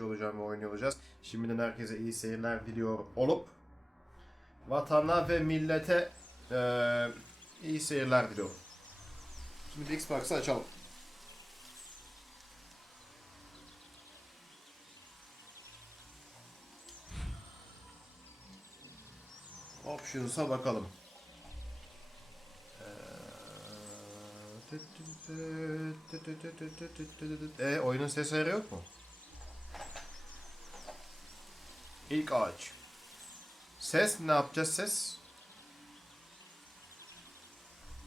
olacağım ve oynuyor olacağız. Şimdiden herkese iyi seyirler diliyor olup vatana ve millete iyi seyirler diliyorum. Şimdi Xbox'ı açalım. Options'a bakalım. Oyunun ses ayarı yok mu? İlk ağaç. Ses ne yapacağız ses?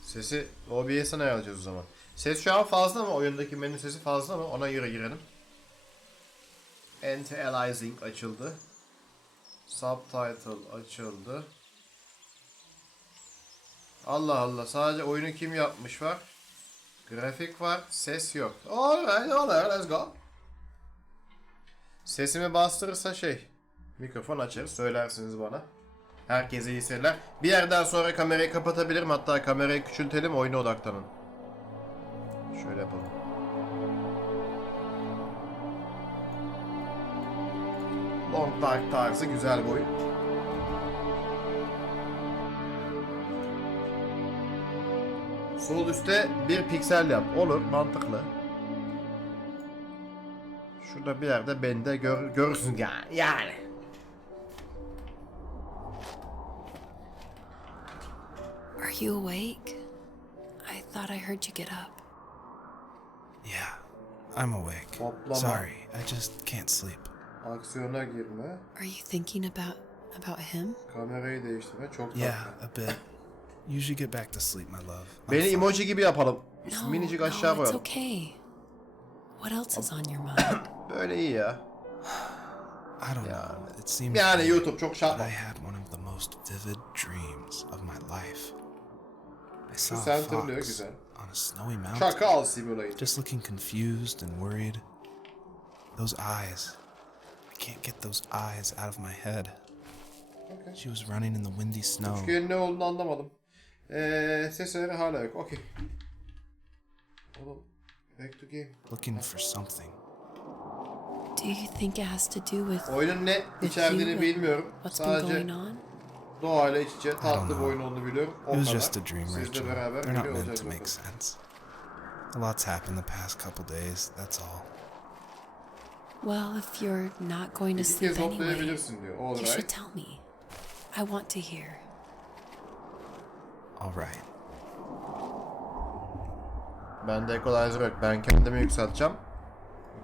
Sesi OBS'e ayarlayacağız o zaman. Ses şu an fazla mı? Oyundaki menü sesi fazla mı? Ona göre girelim. Anti-aliasing açıldı. Subtitle açıldı. Allah Allah, sadece oyunu kim yapmış var? Grafik var, ses yok. Alright, let's go. Sesimi bastırırsa mikrofon açarız, söylersiniz bana. Herkese iyi seyirler. Bir yerden sonra kamerayı kapatabilirim, hatta kamerayı küçültelim, oyuna odaklanın. Şöyle yapalım. Long Dark tarzı güzel bir oyun. Sol üstte bir piksel yap. Olur, mantıklı. Şurada bir yerde beni de görürsün yani. Are you awake? I thought I heard you get up. Yeah, I'm awake. Hoplama. Sorry, I just can't sleep. Aksiyona girme. Are you thinking about him? Kamerayı değiştirme. Çok tatlı. Yeah, a bit. You should get back to sleep, my love. I'm Beni fine. emoji gibi yapalım. No, Minicik no, aşağı it's koyalım. okay. What else is on your mind? Böyle iyi ya. I don't know. It seems Yani YouTube çok that şart. I had one of the most vivid dreams of my life. I Şu saw a centerlıyor fox güzel. on a snowy mountain, Çakal simulator. just looking confused and worried. Those eyes. I can't get those eyes out of my head. Okay. She was running in the windy snow. Üçgenin ne olduğunu anlamadım. Sesleri hala yok. Okey. Oğlum. Back to game. Looking for something. Do you think it has to do with Oyunun ne içerdiğini bilmiyorum. what's been Sadece going on? doğayla iç içe tatlı bir oyun olduğunu biliyorum. O It was kadar. just a dream, Sizle Rachel. beraber They're not biliyor meant olacağız to make bakalım. sense. A lot's happened the past couple days, that's all. Well, if you're not going to İki sleep kez anyway, hoplayabilirsin diyor. you should Olarak. tell me. I want to hear. All right. Ben de equalizer yok. Ben kendimi yükselteceğim.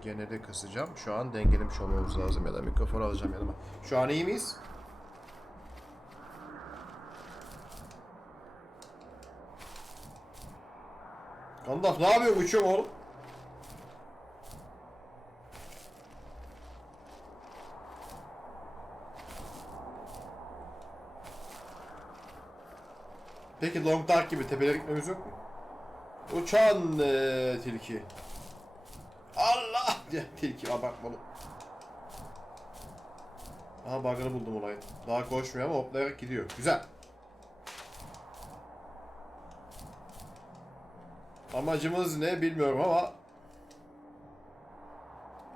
Geneli kısacağım. Şu an dengelemiş olmamız lazım, ya da mikrofon alacağım yanıma. Şu an iyi miyiz? Gandalf ne yapıyor? Uçuyor oğlum. Peki Long Dark gibi tepelere gitmemiz yok mu? Uçan tilki. Allah! Ya, tilki abartmalı. Aha, bug'ını buldum olayın. Daha koşmuyor ama hoplayarak gidiyor. Güzel. Amacımız ne bilmiyorum ama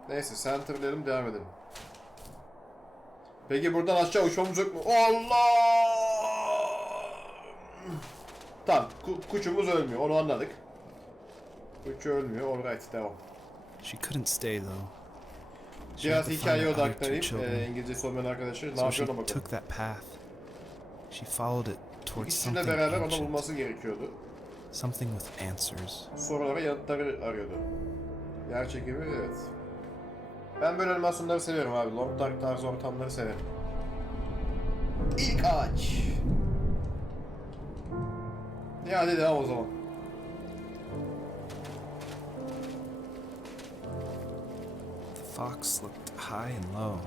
neyse, center'layalım, devam edelim. Peki buradan aşağı uçmamız yok mu? Allah! Tamam, kuşumuz ölmüyor, onu anladık. Kuş ölmüyor, alright, devam. She couldn't stay though. She Biraz had to find hikayeye the other two odaklanayım. children. İngilizcesi olmayan arkadaşlar ne So she yapıyor ona bakalım. took that path. She followed it towards İkisiyle something beraber onu ancient, bulması gerekiyordu. something with answers. Sorulara yanıtları arıyordu. Gerçek gibi, evet. Ben böyle animasyonları seviyorum abi. Long Dark tarzı ortamları severim. İlk ağaç. Ya hadi devam o zaman. The fox looked high and low,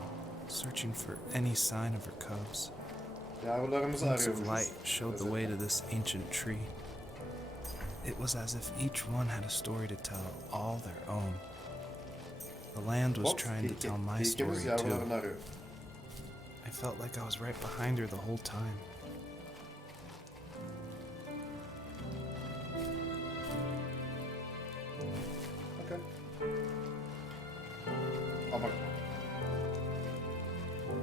searching for any sign of her cubs. Yavrularımızı Hints of arıyormuşuz. light showed the way to this ancient tree. It was as if each one had a story to tell, all their own. The land was trying to tell my story Tilkimiz too. yavrularını arıyor. I felt like I was right behind her the whole time. Okay. Ama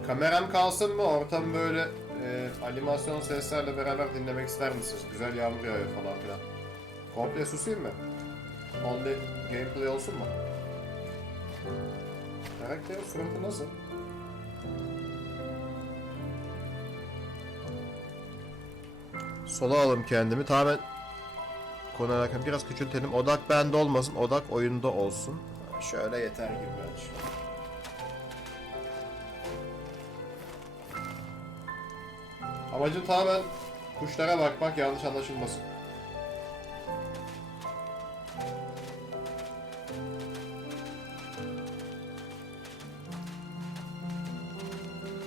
Kameram kalsın mı? Ortamı böyle animasyon seslerle beraber dinlemek ister misiniz? Güzel yağmur yağıyor falan filan. Komple susayım mı? Only gameplay olsun mu? Karakterin suratı nasıl? Sola alayım kendimi. Tamamen konu alakalı biraz küçültelim. Odak bende olmasın. Odak oyunda olsun. Şöyle yeter gibi bence. Amacım tamamen kuşlara bakmak, yanlış anlaşılmasın.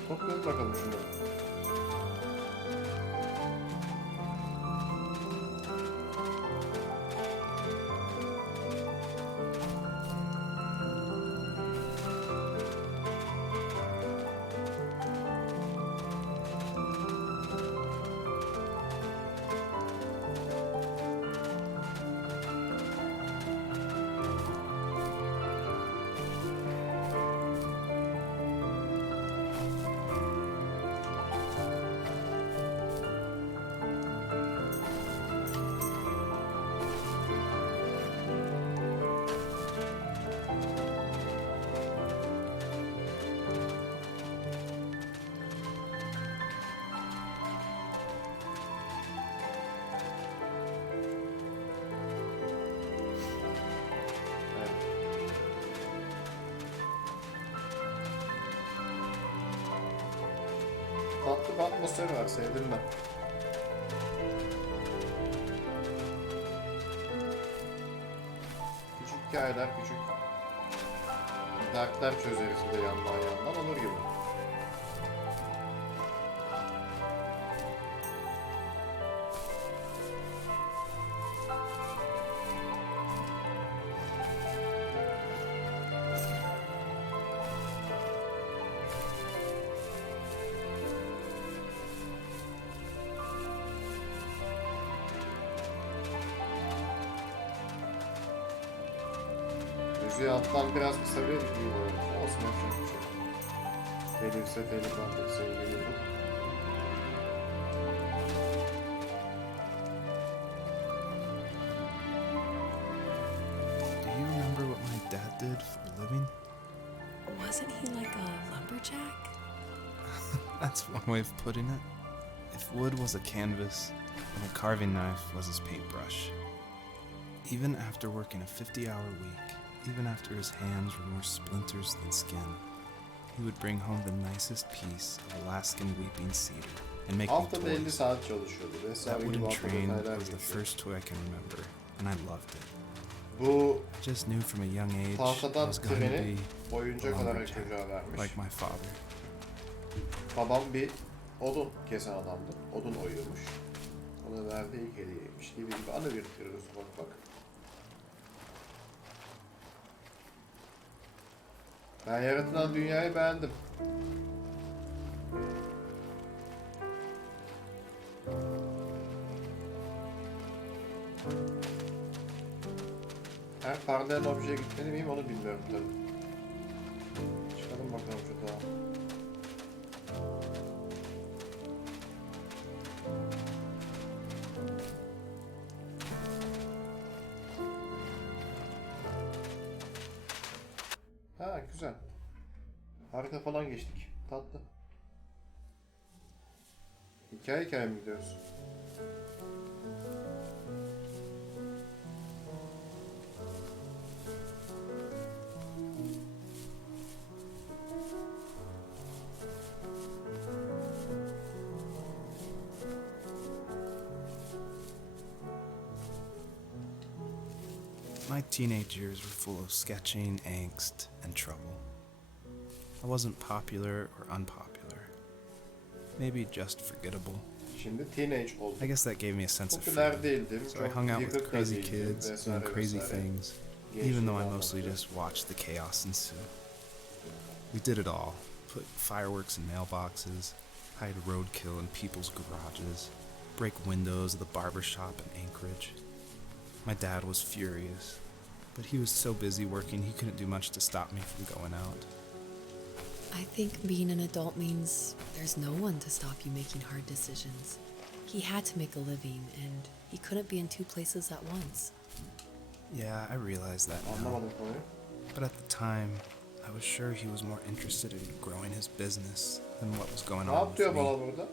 Toplayalım bakalım şunları. Tatlı bir atmosferi var, sevdim ben. Küçük hikayeler, küçük dertler çözeriz bir de yandan olur gibi. Müziği alttan biraz kısa bir video var. Olsun, yapacak bir şey. Telifse telif artık sevgili bu. Do you remember what my dad did for a living? Wasn't he like a lumberjack? That's one way of putting it. If wood was a canvas, and a carving knife was his paintbrush. Even after working a 50-hour week, even after his hands were more splinters than skin, he would bring home the nicest piece of Alaskan weeping cedar and make me Haftada 50 toys. saat çalışıyordu. That Vesaire gibi wooden hafta train detaylar was the geçiyor. first toy I can remember, and I loved it. Bu I just knew from a young age I tahtadan was going to treni be oyuncak a olarak lumberjack, çocuğa vermiş. like my father. Babam bir odun kesen adamdı. Odun oyuyormuş. Ona verdiği ilk hediyeymiş gibi anı biriktiriyoruz bak. Ben yaratılan dünyayı beğendim. Her parlayan objeye gitmeli miyim onu bilmiyorum tabii. Çıkalım bakalım şu dağa. Ha güzel. Harita falan geçtik. Tatlı. Hikaye mi gidiyoruz? My teenage years were full of sketching, angst, and trouble. I wasn't popular or unpopular. Maybe just forgettable. Şimdi teenage oldum. I guess that gave me a sense of Popüler freedom. değildim. So I hung out with yıkık da crazy değildim, kids, vesaire doing crazy vesaire. things, Gençliğimi even though I mostly anlattı. just watched the chaos ensue. We did it all. Put fireworks in mailboxes, hide roadkill in people's garages, break windows of the barber shop in Anchorage. My dad was furious, but he was so busy working he couldn't do much to stop me from going out. I think being an adult means there's no one to stop you making hard decisions. He had to make a living, and he couldn't be in two places at once. Yeah, I realize that now. Anlamadım konuyu. But at the time, I was sure he was more interested in growing his business than what was going Ne on with yapıyor me. bana burada?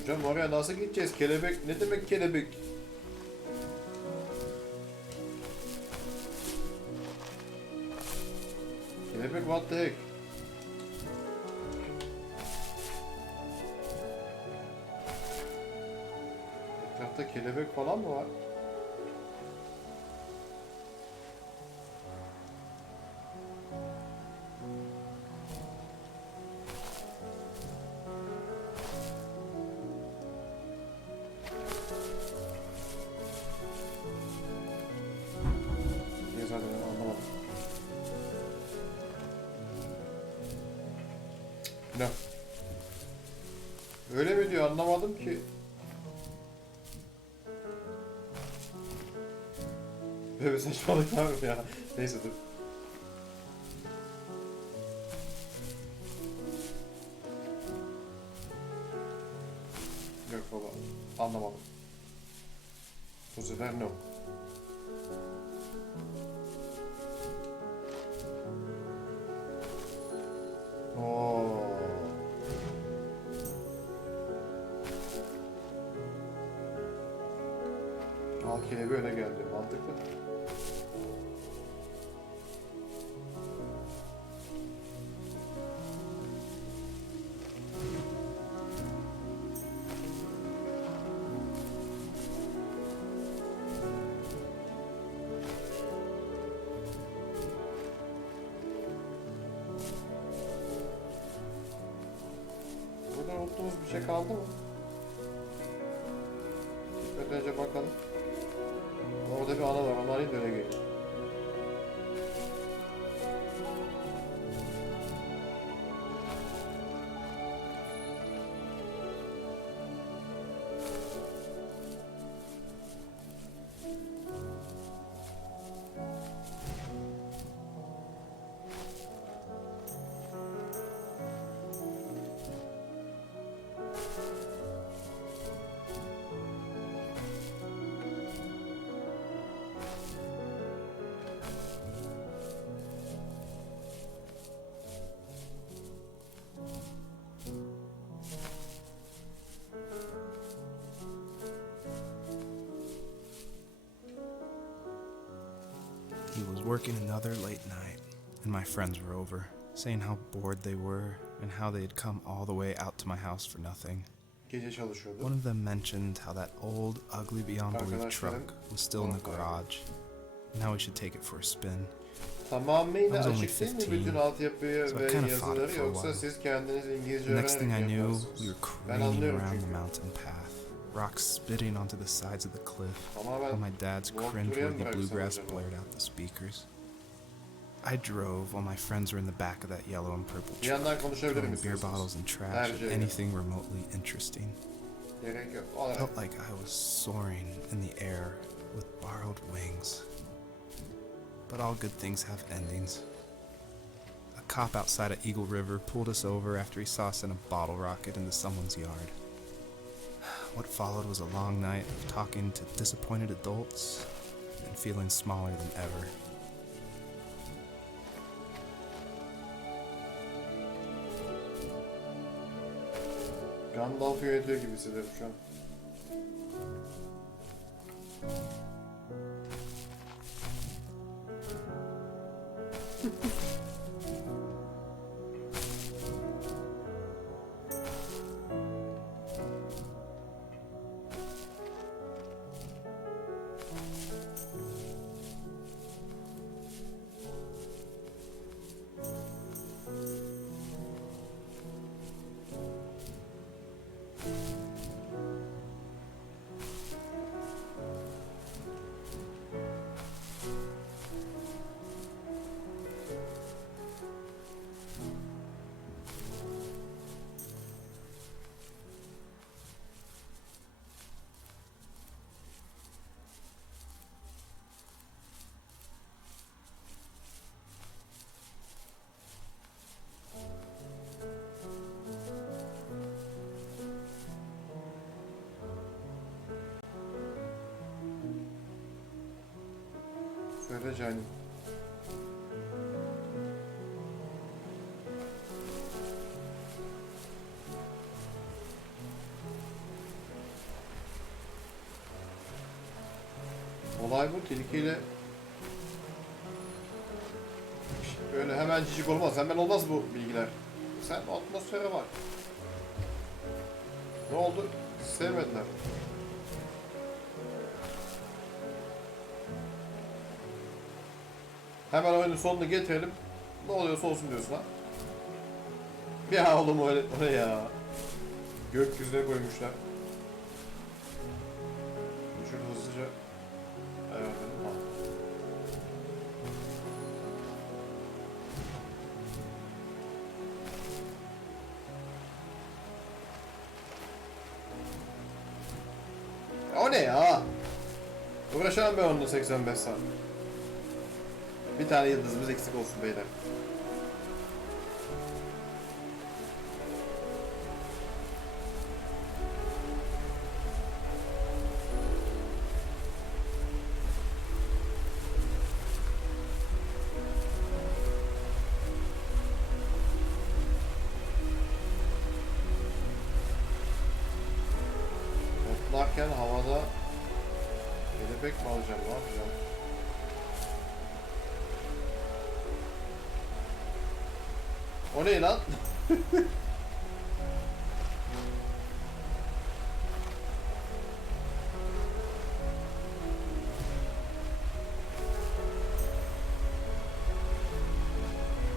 Hocam oraya nasıl gideceğiz? Kelebek ne demek kelebek? Kelebek what the heck? Etrafta kelebek falan mı var? Niye zaten ben anlamadım. Ne? Öyle mi diyor anlamadım ki. Böyle saçmalık abi ya. Neyse dur. Yok baba. Anlamadım. Bu sefer no. Oo. Al kelebeği öyle geldi. Mantıklı. Burada unuttuğumuz bir şey kaldı mı? Gitmeden önce bakalım. Orada bir ana var. Onu arayayım da öyle geleyim. He was working another late night, and my friends were over, saying how bored they were and how they had come all the way out to my house for nothing. Gece çalışıyordu. One of them mentioned how that old, ugly beyond belief Arkadaşlarım truck was still in the garage, and how we should take it for a spin. Tamamıyla I was only açık değil mi 15, bütün altyapıyı so I ve kinda fought it yazıları for a yoksa while. siz kendiniz İngilizce The next thing I öğrenerek knew, yaparsınız? we were Ben careening anlıyorum around the çünkü. mountain path, rocks spitting onto the sides of the cliff, Ama while ben my dad's Walk cringeworthy through bluegrass acaba? blared out the speakers. I drove while my friends were in the back of that yellow and purple bir truck, yandan konuşabilir throwing beer misiniz? bottles and trash Tercih at ederim. anything remotely interesting. Gerek yok. I Olarak. felt like I was soaring in the air with borrowed wings. But all good things have endings. A cop outside of Eagle River pulled us over after he saw us in a bottle rocket into someone's yard. What followed was a long night of talking to disappointed adults and feeling smaller than ever. Gandalf yönetiyor gibi hissediyorum şu an. Söyle canım. Olay bu, tilkiyle öyle hemen cicik olmaz, hemen olmaz bu bilgiler. Sen atmosfere bak. Ne oldu? Sevmediler. Hemen oyunun sonunu getirelim. Ne oluyorsa olsun diyorsun ha. Ya oğlum öyle, o ne ya? Gökyüzüne koymuşlar. Şöyle hızlıca ayarlayalım. Ha. O ne ya? Uğraşamam ben onunla 85 saat. Bir tane yıldızımız eksik olsun beyler. Toplarken havada kelebek mi alacağım, ne yapacağım? O ne lan?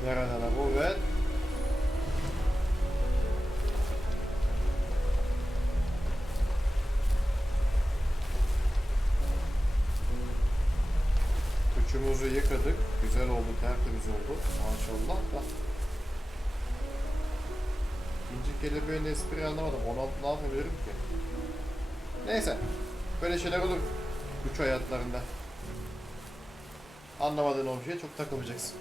Nereden bu ve kıçımızı yıkadık. Güzel oldu, tertemiz oldu. Maşallah da. İkinci kelebeğin espriyi anlamadım. Ona ne yapabilirim ki? Neyse. Böyle şeyler olur güç hayatlarında. Anlamadığın o şeye çok takılmayacaksın.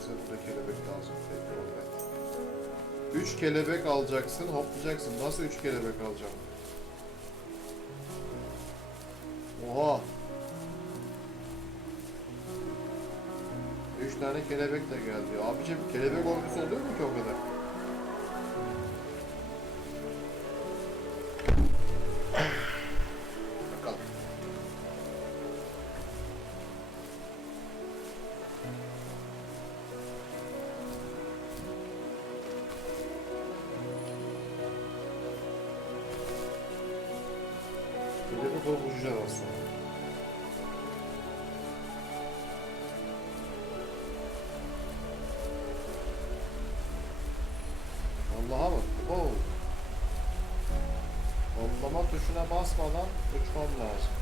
Bize burada kelebek lazım. 3 kelebek alacaksın, hoplayacaksın. Nasıl 3 kelebek alacağım? Oha! 3 tane kelebek de geldi. Abiciğim kelebek ordusu oluyor mu ki o kadar? Bakalım. Kelebek olacağız aslında. Allah'a bak. Oh. Hoplama tuşuna basmadan uçmam lazım.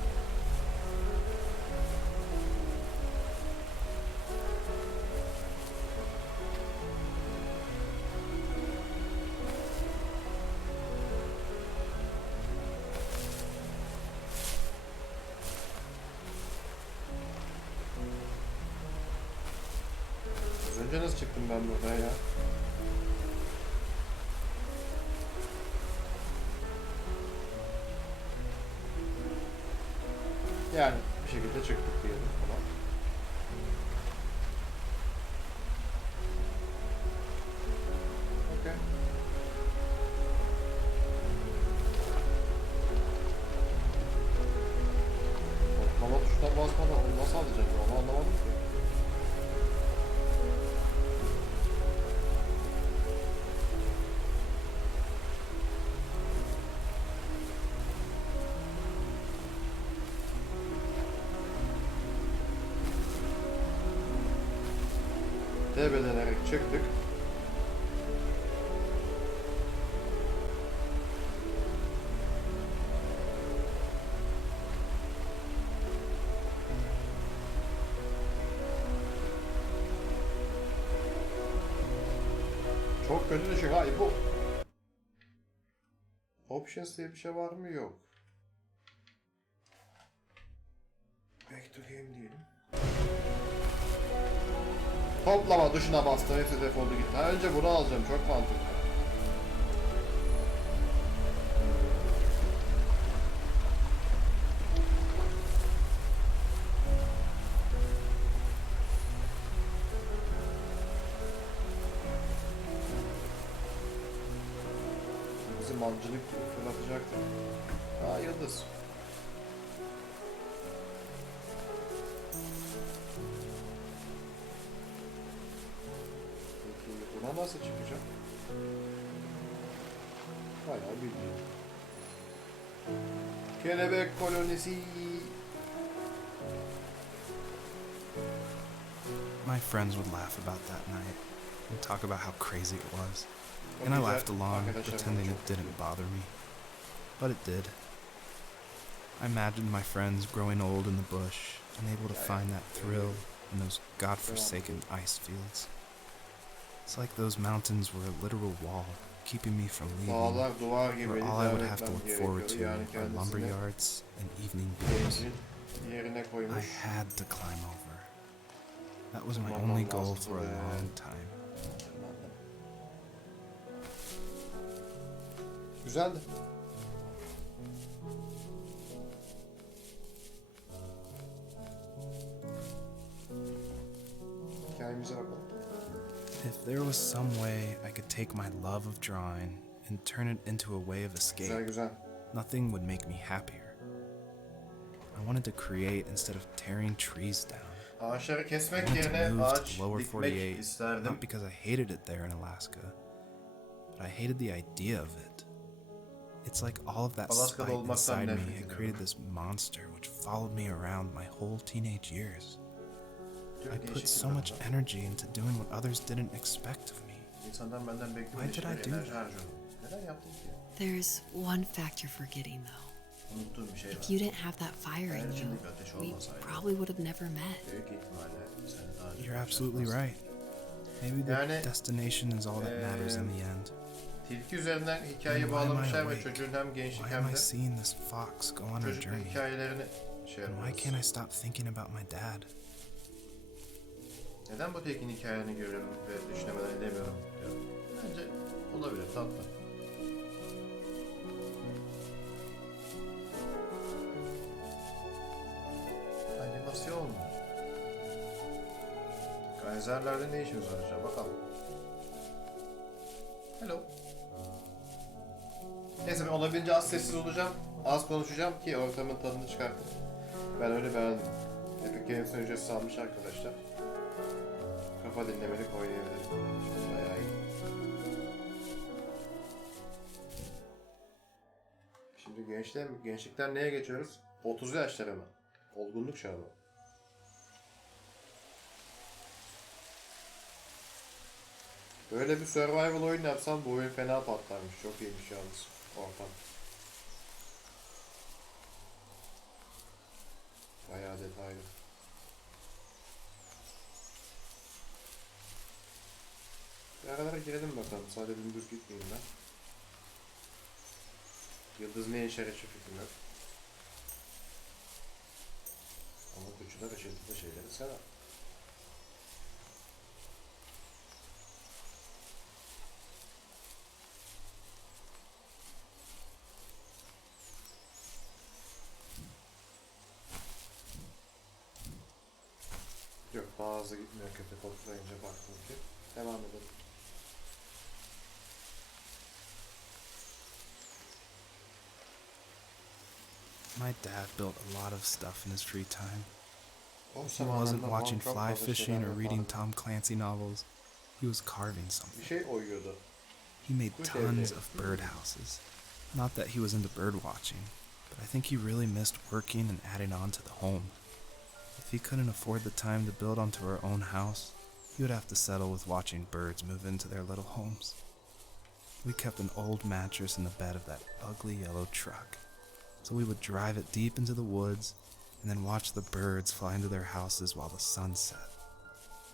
Az önce nasıl çıktım ben buradan ya? Yani bir şekilde çıktık diyelim falan. Okay. Toplama tuşuna basmadan onu nasıl alacağım? Onu anlamadım ki. Debelenerek çıktık. Çok kötü düşün. Hayır bu. Options diye bir şey var mı? Yok. Back to game diyelim. Toplama tuşuna bastım, hepsi defoldu gitti. Ha, önce bunu alacağım, çok mantıklı. Bizi mancınık fırlatacaktı. Aa, yıldız. Buna nasıl çıkacak? Bayağı bildiğin. Kelebek kolonisi. My friends would laugh about that night and talk about how crazy it was. And I laughed along, pretending it didn't bother me. But it did. I imagined my friends growing old in the bush, unable to find that thrill in those godforsaken ice fields. It's like those mountains were a literal wall, keeping me from leaving, where all I would have to look forward to are lumber yards and evening views. I had to climb over. That was my only goal for a long time. Güzeldi. Hikayemize bakalım. If there was some way I could take my love of drawing and turn it into a way of escape, Güzel güzel. nothing would make me happier. I wanted to create instead of tearing trees down. Ağaçları I kesmek wanted to yerine move to ağaç the lower dikmek 48, isterdim. not because I hated it there in Alaska, but I hated the idea of it. It's like all of that Alaska'da spite olmaktan inside me nefret had ediyorum. created this monster which followed me around my whole teenage years. I put so much energy into doing what others didn't expect of me. İnsandan benden Why beklediği did I şeyleri do enerji that? harcıyorum. Neden yaptın ki? There's one fact you're forgetting, though. Unuttuğum bir şey var. If you didn't have that fire in you, içimdeki ateş we olmasaydı, probably would have never met. büyük ihtimalle seni daha önce You're absolutely yaşatmazdım. right. Maybe the Yani, destination is all that matters in the end. Tilki üzerinden hikayeyi Why am I bağlamışlar ve awake? çocuğun hem gençlik Why hem am I de seeing this fox go on a çocukluk journey? hikayelerini şey And why yapıyoruz. can't I stop thinking about my dad? Neden bu tekin hikayelerini görüyorum ve düşünemeden edemiyorum diyor. Bence olabilir, tatlı. Animasyon mu? Kaiserlerde ne işimiz var acaba? Bakalım. Hello. Neyse, ben olabildiğince az sessiz olacağım. Az konuşacağım ki ortamın tadını çıkartın. Ben öyle beğendim. Epic Games'in ücretsiz almış arkadaşlar. Kafa dinlemelik oynayabilirim. Bayağı iyi. Şimdi gençlikten neye geçiyoruz? 30 yaşlara mı? Olgunluk çağı mı? Böyle bir survival oyun yapsam bu oyun fena patlarmış. Çok iyiymiş yalnız ortam. Bayağı detaylı. Bir aralara girelim bakalım. Sadece dümdüz gitmeyeyim ben. Yıldız ne işe yarayacak fikrim yok. Ama kuşçular ışıltılı şeyleri sever. Yok, daha hızlı gitmiyor köpek otlayınca baktım ki. Devam edelim. My dad built a lot of stuff in his free time. O He zamanında wasn't babam watching çok fly fazla fishing şeyler or reading yapardı. Tom Clancy novels. He was carving Bir something. şey oyuyordu. He made Kuş tons evleri. of birdhouses. Not that he was into bird watching, but I think he really missed working and adding on to the home. If he couldn't afford the time to build onto our own house, he would have to settle with watching birds move into their little homes. We kept an old mattress in the bed of that ugly yellow truck, so we would drive it deep into the woods and then watch the birds fly into their houses while the sun set.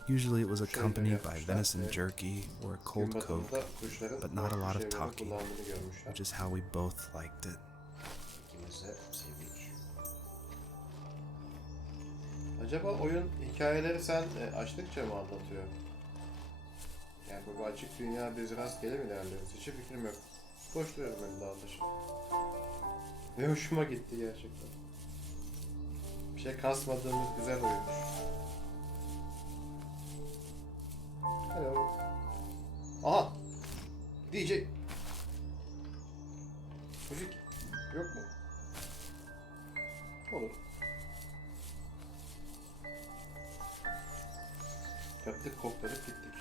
Usually it was accompanied by venison jerky or a cold Gün Coke, batımında kuşların but not a lot of şeyleri talking, kullandığını görmüşler. which is how we both liked it. İkimiz de sevdik. Acaba oyun hikayeleri sen açtıkça mı anlatıyor? Yani bu açık dünya biz rastgele mi ilerliyoruz? Hiçbir fikrim yok. Boş duruyorum ben daha dışı. Ve hoşuma gitti gerçekten. Bir şey kasmadığımız güzel oyunmuş. Hello. Aha! DJ! Müzik yok mu? Olur. Yaptık, kokladık, gittik.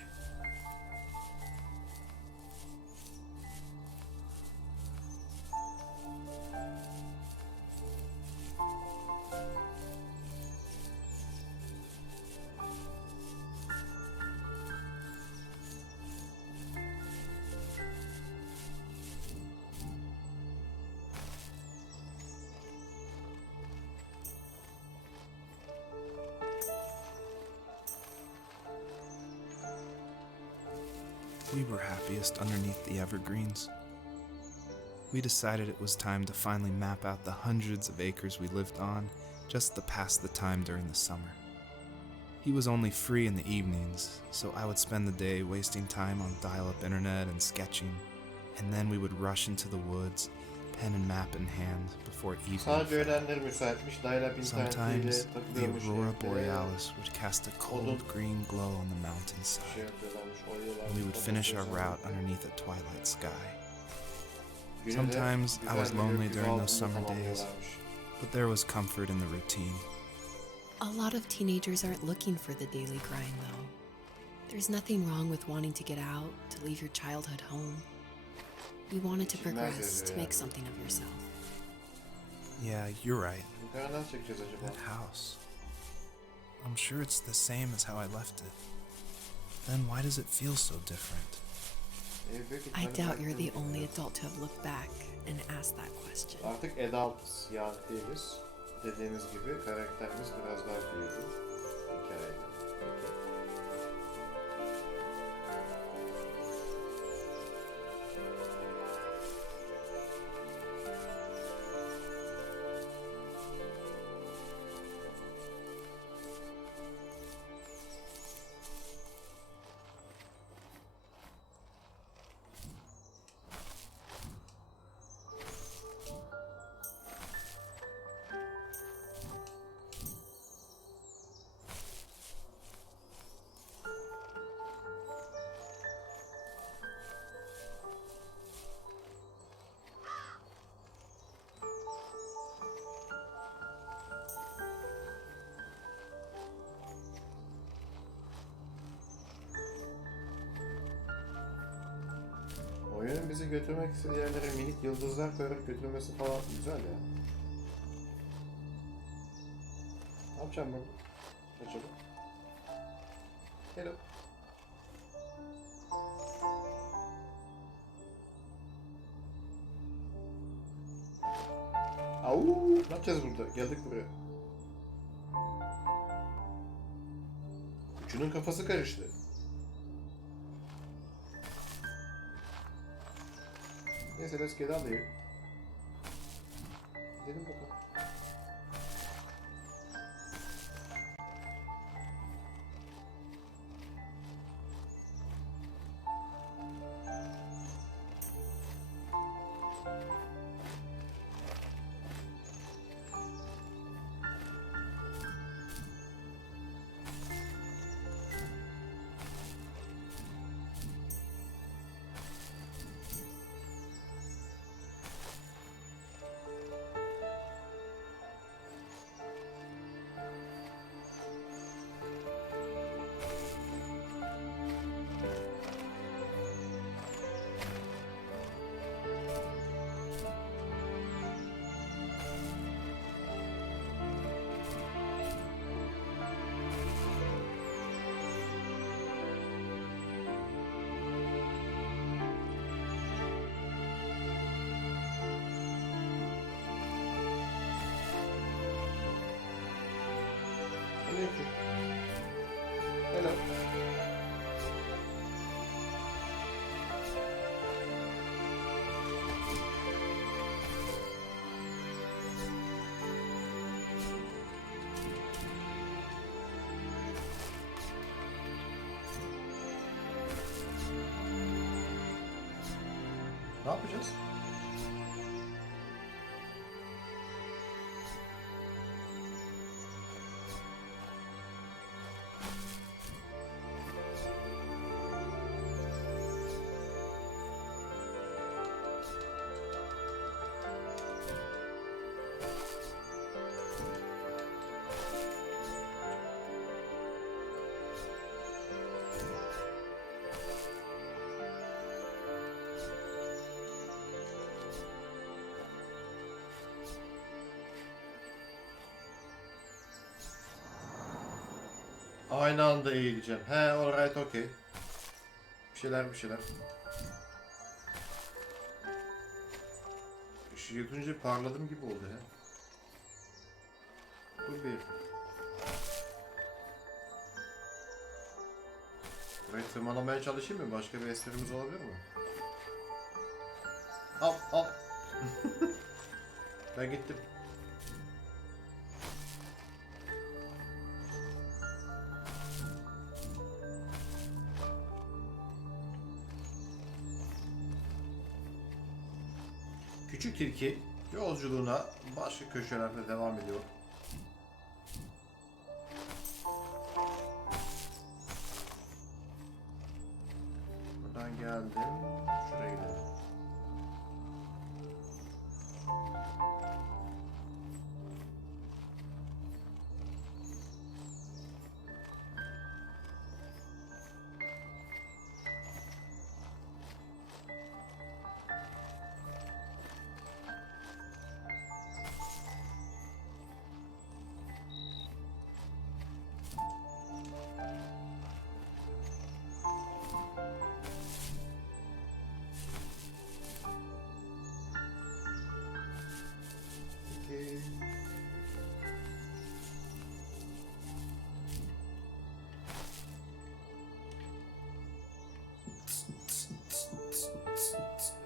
We were happiest underneath the evergreens. We decided it was time to finally map out the hundreds of acres we lived on just to pass the time during the summer. He was only free in the evenings, so I would spend the day wasting time on dial-up internet and sketching, and then we would rush into the woods, pen and map in hand, before evening Sadece fell. öğlenleri müsaitmiş. Dial-up internetiyle Sometimes the takılıyormuş. aurora evde. borealis would cast a cold green glow on the mountainside, Şey yapıyorlarmış, oynuyorlarmış, and we would finish our fotoğraflar. route underneath a twilight sky. Günü de Sometimes I güzel was bir lonely gökyüzü during those altında summer days, tamamlıyorlarmış. but there was comfort in the routine. A lot of teenagers aren't looking for the daily grind, though. There's nothing wrong with wanting to get out, to leave your childhood home. You wanted to progress, to make something of yourself. Yeah, you're right. Yukarı nasıl çekeceğiz acaba? That house. I'm sure it's the same as how I left it. Then why does it feel so different? I doubt you're the only adult to have looked back and asked that question. Artık adults, young değiliz. Dediğiniz gibi karakterimiz biraz daha büyüdü. Hikayede. Oyunun bizi götürmek istediği yerlere minik yıldızlar koyarak götürmesi falan güzel ya. Ne yapacağım burada? Acaba? Hello. Au, ne yapacağız burada? Geldik buraya. Üçünün kafası karıştı. Neyse, let's get out of here. Gidelim bakalım. Ne yapacağız? Aynı anda eğileceğim. He, alright, okay. Bir şeyler. Işığı yutunca parladım gibi oldu ya. Dur bir. Burayı tırmalamaya çalışayım mı? Başka bir esprimiz olabilir mi? Al. Ben gittim. Küçük tilki yolculuğuna başka köşelerde devam ediyor. Buradan geldim. Şuraya gidelim.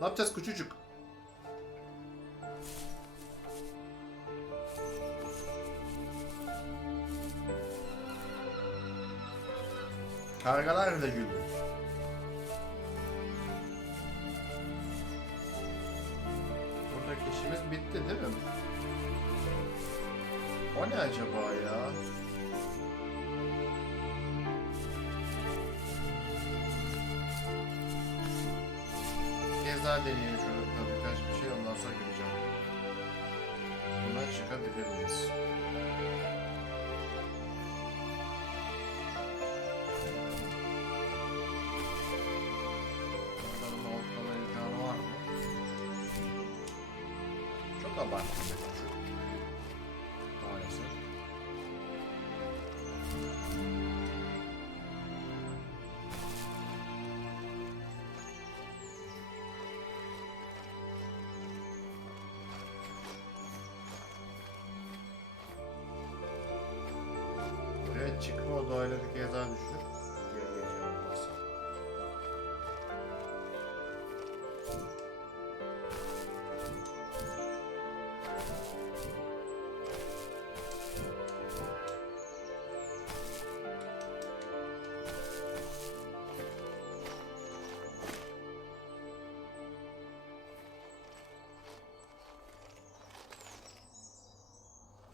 Ne yapacağız küçücük? Kargalar bile güldü. Buradaki işimiz bitti değil mi? O ne acaba ya? Kez daha deneyelim şöyle birkaç bir şey, ondan sonra gireceğim. Buna çıkabilir miyiz? Buradan ortalama imkanı var mı? Çok abartılı bir küçük. Maalesef. Buraya çıkma odayla bir kez daha düşünüp geri geçeceğim olmazsa.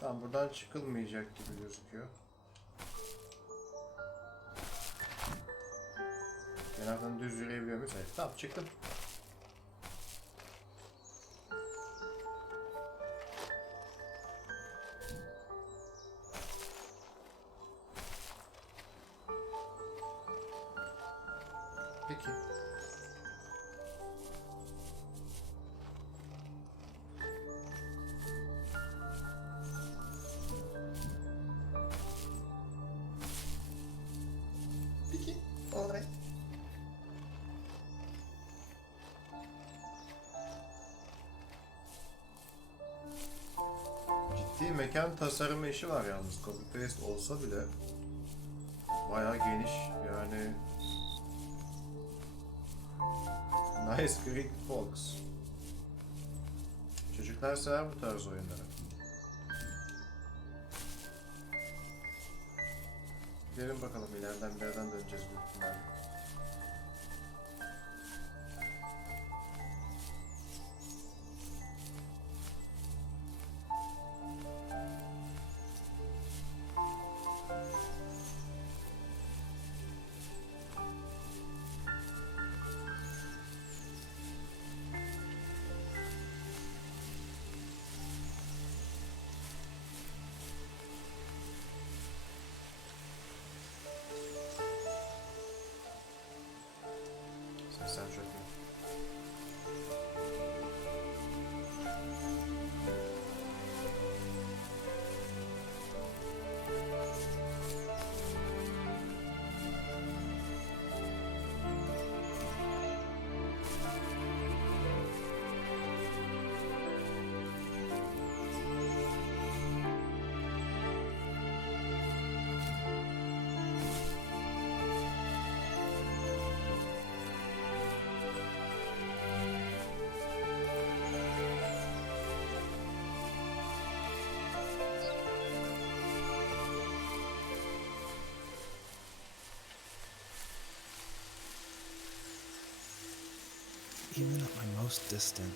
Tamam, buradan çıkılmayacak gibi gözüküyor. Kenardan düz yürüyebiliyor muyuz? Evet, tamam, çıktım. Peki. Peki. Alright. Ciddi mekan tasarımı işi var yalnız. Copy paste olsa bile bayağı geniş yani. Nice Greek Fox. Çocuklar sever bu tarz oyunları. Gelin bakalım, ileriden bir yerden döneceğiz büyük ihtimalle. çekersen çok iyi. Even at my most distant,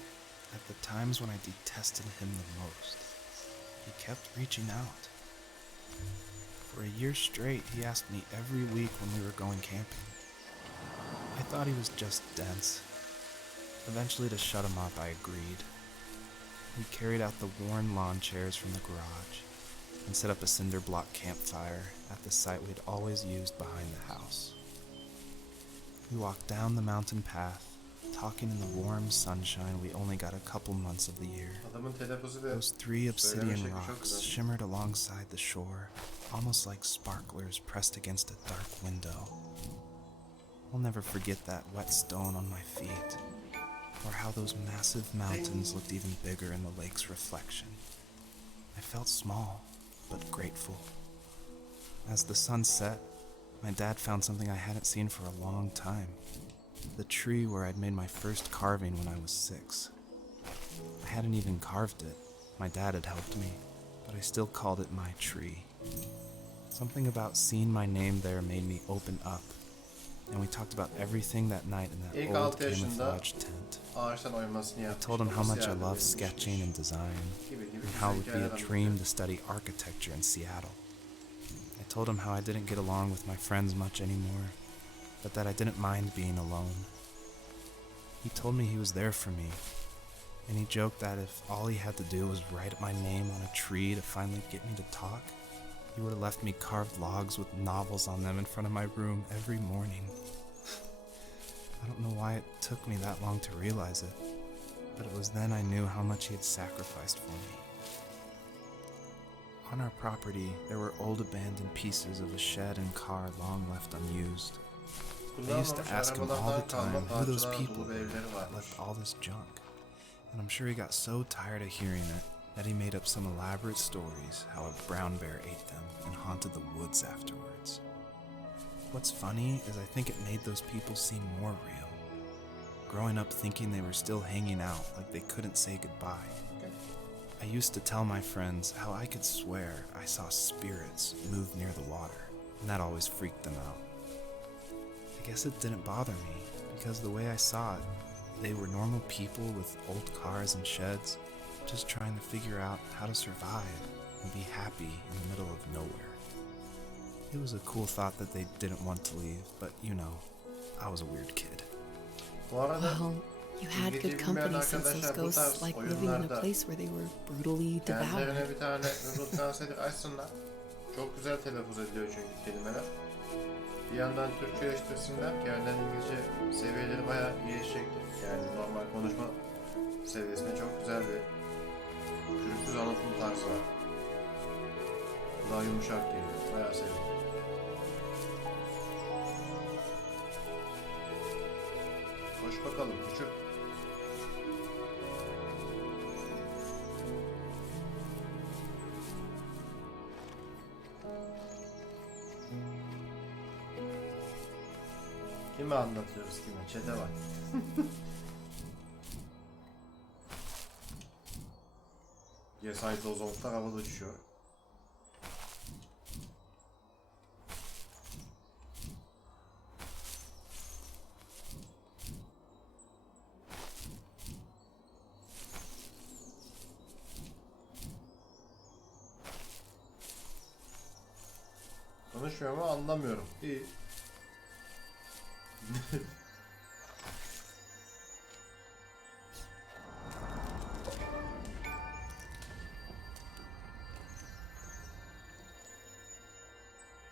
at the times when I detested him the most, he kept reaching out. For a year straight, he asked me every week when we were going camping. I thought he was just dense. Eventually, to shut him up, I agreed. We carried out the worn lawn chairs from the garage and set up a cinder block campfire at the site we'd always used behind the house. We walked down the mountain path, talking in the warm sunshine we only got a couple months of the year. Those 3 obsidian rocks shimmered alongside the shore, almost like sparklers pressed against a dark window. I'll never forget that wet stone on my feet, or how those massive mountains looked even bigger in the lake's reflection. I felt small, but grateful. As the sun set, my dad found something I hadn't seen for a long time. The tree where I'd made my first carving when I was 6. I hadn't even carved it. My dad had helped me, but I still called it my tree. Something about seeing my name there made me open up, and we talked about everything that night in that old camouflage tent. I told him how much I loved sketching and design, and how it would be a dream to study architecture in Seattle. I told him how I didn't get along with my friends much anymore, but that I didn't mind being alone. He told me he was there for me, and he joked that if all he had to do was write my name on a tree to finally get me to talk, he would have left me carved logs with novels on them in front of my room every morning. I don't know why it took me that long to realize it, but it was then I knew how much he had sacrificed for me. On our property, there were old abandoned pieces of a shed and car long left unused. I used to ask him all the time who those people were that left all this junk, and I'm sure he got so tired of hearing it that he made up some elaborate stories how a brown bear ate them and haunted the woods afterwards. What's funny is I think it made those people seem more real, growing up thinking they were still hanging out like they couldn't say goodbye. I used to tell my friends how I could swear I saw spirits move near the water, and that always freaked them out. I guess it didn't bother me, because the way I saw it, they were normal people with old cars and sheds, just trying to figure out how to survive and be happy in the middle of nowhere. It was a cool thought that they didn't want to leave, but you know, I was a weird kid. Well, you had good company since those ghosts like living in a place where they were brutally devoured. Kendilerine bir tane Google Translator açsınlar. Çok güzel telaffuz ediliyor çünkü kelimeler. Bir yandan Türkçeleştirsinler. Kendilerinin İngilizce seviyeleri bayağı gelişecektir. Yani normal konuşma seviyesinde çok güzel bir pürüzsüz anlatım tarzı var. Daha yumuşak geliyor. Bayağı sevdim. Hoş bakalım küçük. Kime anlatıyoruz kime? Çete bak. Yesayt ozonluklar havada uçuyor. Konuşmuyor ama anlamıyorum. İyi.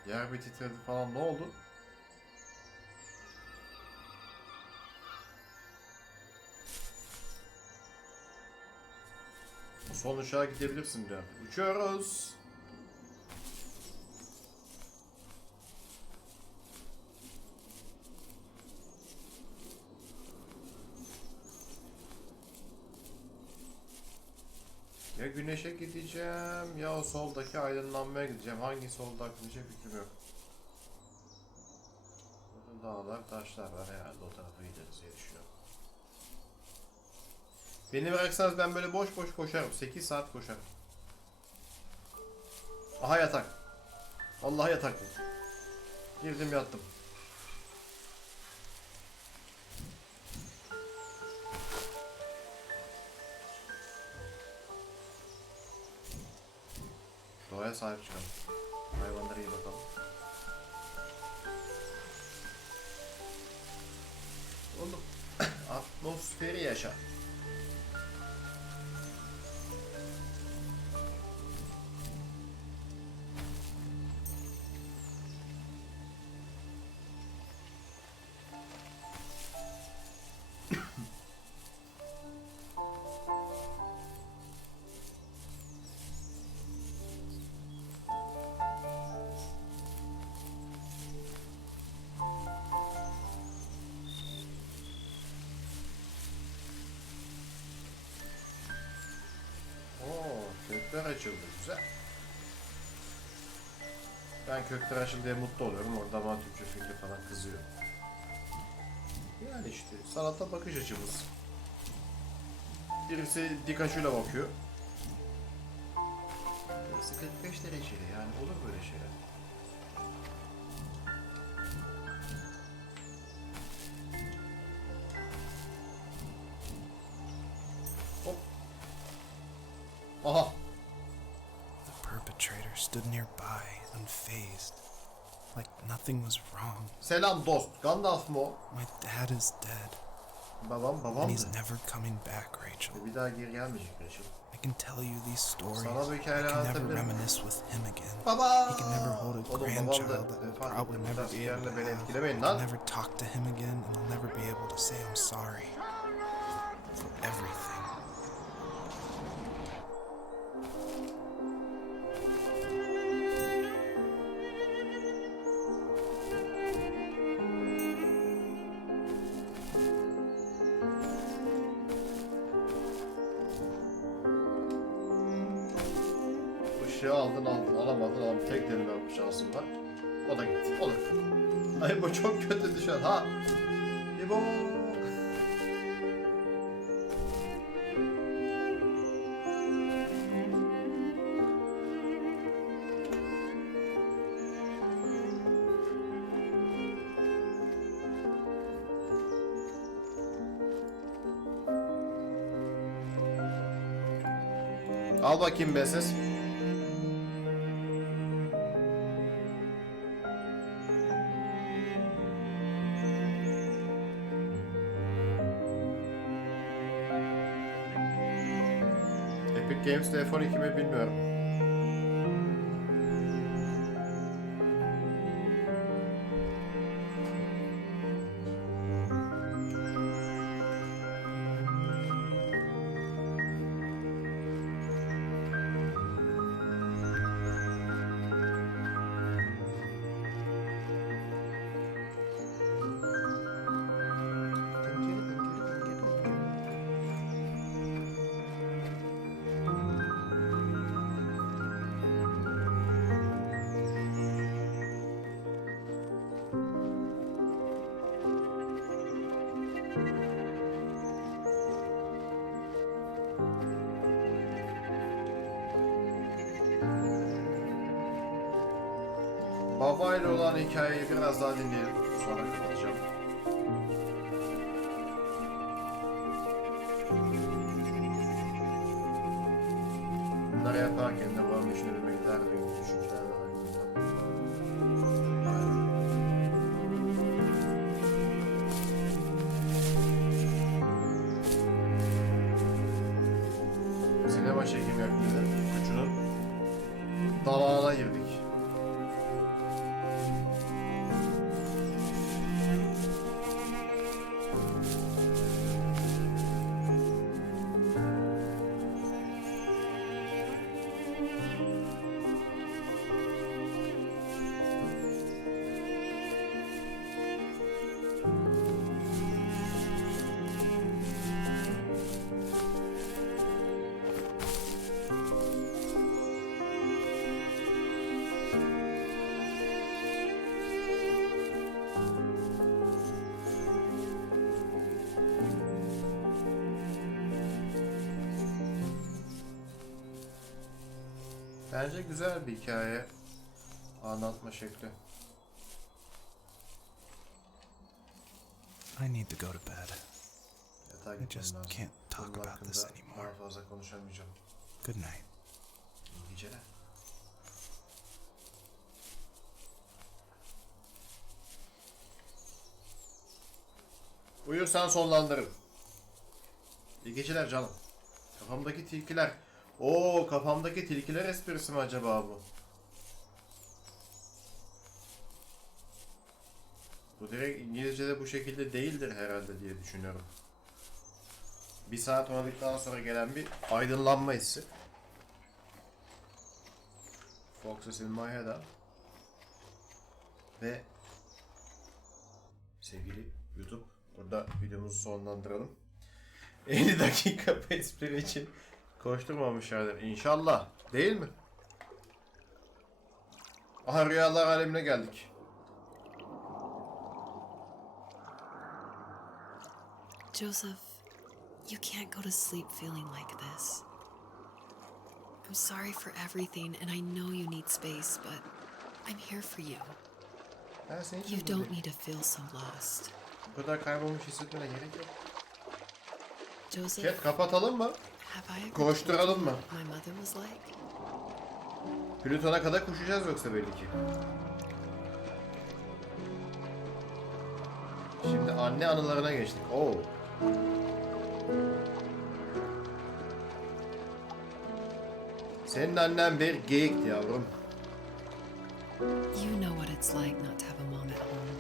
Yer bir titredi falan, ne oldu? Sol uçağa gidebilirsin diyor. Uçuyoruz. Ya güneşe gideceğim ya o soldaki aydınlanmaya gideceğim. Hangisi oldu hakkında hiçbir fikrim yok. Burada dağlar, taşlar var herhalde, o tarafa gideriz diye düşünüyorum. Beni bıraksanız ben böyle boş boş koşarım. 8 saat koşarım. Aha yatak. Vallahi yatak bu. Girdim yattım. Doğaya sahip çıkalım. Hayvanlara iyi bakalım. Oğlum atmosferi yaşa. Kökler açıldı, güzel. Ben kökler açıldı diye mutlu oluyorum. Orada bana Türkçe filmi falan kızıyor. Yani işte sanata bakış açımız. Birisi dik açıyla bakıyor. Burası 45 dereceli, yani olur böyle şeyler. Hop. Aha. The perpetrator stood nearby, unfazed, like nothing was wrong. Selam dost. Gandalf mı o? My dad is dead, Babam and he's mı? never coming back, Rachel. Bir daha geri gelmeyecek Rachel. I can tell you these stories. Sana bu I hikayeleri can never anlatabilirim. reminisce with him again. Baba! He can never hold a Oğlum babam grandchild da that will vefat probably etti. never Biraz be able to yerine beni have. etkilemeyin I'll lan. never talk to him again, and I'll never be able to say I'm sorry for everything. Işığı aldın alamadın tek deneme yapmış şansım var. O da gitti. Olur. Ay bu çok kötü düşen ha. İbo. Al bakayım be ses. Epic Games telefon 2 mi bilmiyorum. Babayla olan hikayeyi biraz daha dinleyelim. Sonra kapatacağım. Bunları yaparken de babam düşünürüme gider ve düşünceler ve sinema çekim yapıyordu. Kuçunun dalağına girdik. Bence güzel bir hikaye anlatma şekli. I need to go to bed. Yatağa I gitmem just lazım. can't talk Bunun about this hakkında anymore. daha fazla konuşamayacağım. Good night. İyi geceler. Uyursan sonlandırırım. İyi geceler canım. Kafamdaki tilkiler. Oo, kafamdaki tilkiler esprisi mi acaba bu? Bu direkt İngilizce'de bu şekilde değildir herhalde diye düşünüyorum. Bir saat oynadıktan sonra gelen bir aydınlanma hissi. Foxes in my head ha. Ve sevgili YouTube, burada videomuzu sonlandıralım. 50 dakika bu espri için koşturmamışlardır inşallah, değil mi? Aha, rüyalar alemine geldik. Joseph, you can't go to sleep feeling like this. I'm sorry for everything, and I know you need space, but I'm here for you. Ben senin için You don't buradayım. need to feel so lost. Bu kadar kaybolmuş hissetmene gerek yok. Joseph, Chat kapatalım mı? have I ever Koşturalım told you mı? what my mother was like? Plüton'a kadar koşacağız yoksa belli ki. Şimdi anne anılarına geçtik. Oo. Senin annen bir geyikti yavrum. You know what it's like not to have a mom at home.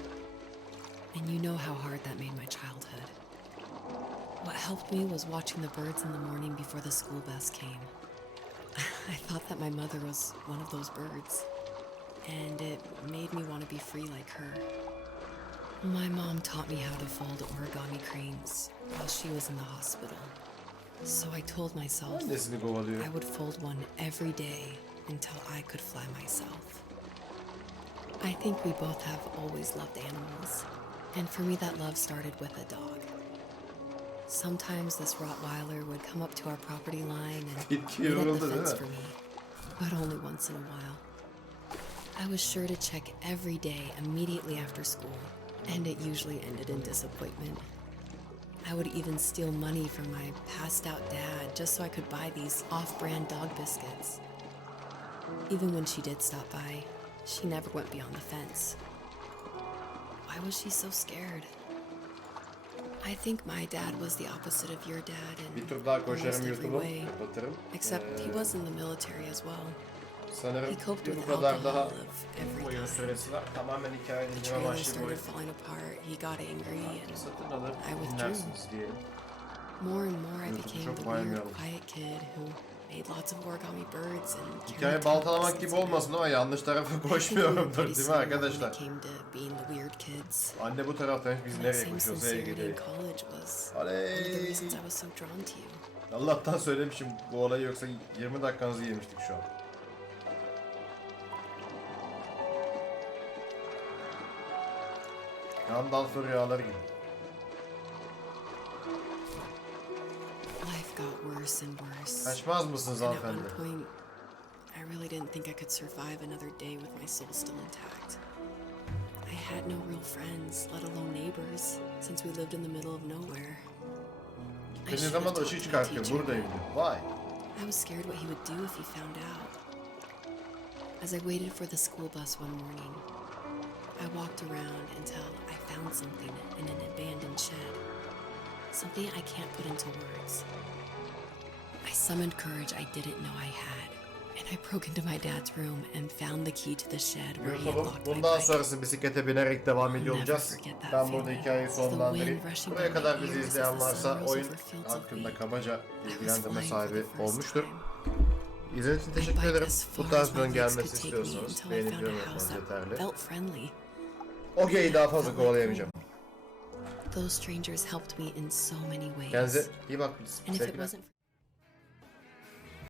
And you know how hard that made my childhood. What helped me was watching the birds in the morning before the school bus came. I thought that my mother was one of those birds. And it made me want to be free like her. My mom taught me how to fold origami cranes while she was in the hospital. So I told myself Annesini kovalıyor. I would fold one every day until I could fly myself. I think we both have always loved animals, and for me that love started with a dog. Sometimes this Rottweiler would come up to our property line and Tilki eat up yoruldu the değil fence mi? for me, but only once in a while. I was sure to check every day immediately after school, and it usually ended in disappointment. I would even steal money from my passed-out dad just so I could buy these off-brand dog biscuits. Even when she did stop by, she never went beyond the fence. Why was she so scared? I think my dad was the opposite of your dad in Bir tur daha almost koşarım every YouTube'u. way, Kapatırım. except he was in the military as well. Sanırım He coped bir with bu kadar alcohol daha of every oyun kind. süresi var. Tamamen hikayenin The ince trailer başlı started boyu. falling apart. He got angry, and Satın alır, I withdrew. dinlersiniz diyelim. more and more I YouTube'u became çok the weird, beğenmiyorum. quiet kid who made lots of origami birds and Hikaye carried baltalamak toys gibi and olmasın ama yanlış tarafa I think we were koşmuyorumdur pretty değil mi similar when arkadaşlar? it came to being the weird kids. Anne bu taraftan biz And that nereye same koşuyoruz? sincerity in Sevgili. college was one of the Aley. reasons I was so drawn to you. Allah'tan söylemişim bu olayı, yoksa 20 dakikanızı yemiştik şu an. Gandalf'ın rüyaları gibi. Life got worse and worse. Kaçmaz mısınız And at hanımefendi? one point, I really didn't think I could survive another day with my soul still intact. I had no real friends, let alone neighbors, since we lived in the middle of nowhere. I Ne should zaman have ışık talked to my çıkartıyor teacher, buradayım but diyor. Vay. I was scared what he would do if he found out. As I waited for the school bus one morning, I walked around until I found something in an abandoned shed. Something I can't put into words. I summoned courage I didn't know I had, and I broke into my dad's room and found the key to the shed where he had YouTube'um locked my bundan bike. sonrası bisiklete binerek devam ediyor I'll never olacağız. forget that Ben burada feeling. hikayeyi The wind sonlandırayım. rushing Buraya by kadar my bizi ears as izleyen the varsa sun rose oyun over fields of hakkında wheat. kabaca I was bilgilendirme flying for sahibi the first olmuştur. time. İzlediğiniz için My teşekkür bike ederim. as Bu far tarz as my videonun legs gelmesini could take me istiyorsanız until I beğenip found yorum a house yapmanız that yeterli. felt friendly. Okey, daha fazla Felt like kovalayamayacağım. Those strangers helped me in so many ways. Kendinize iyi bakın. And if it Sevgiler. wasn't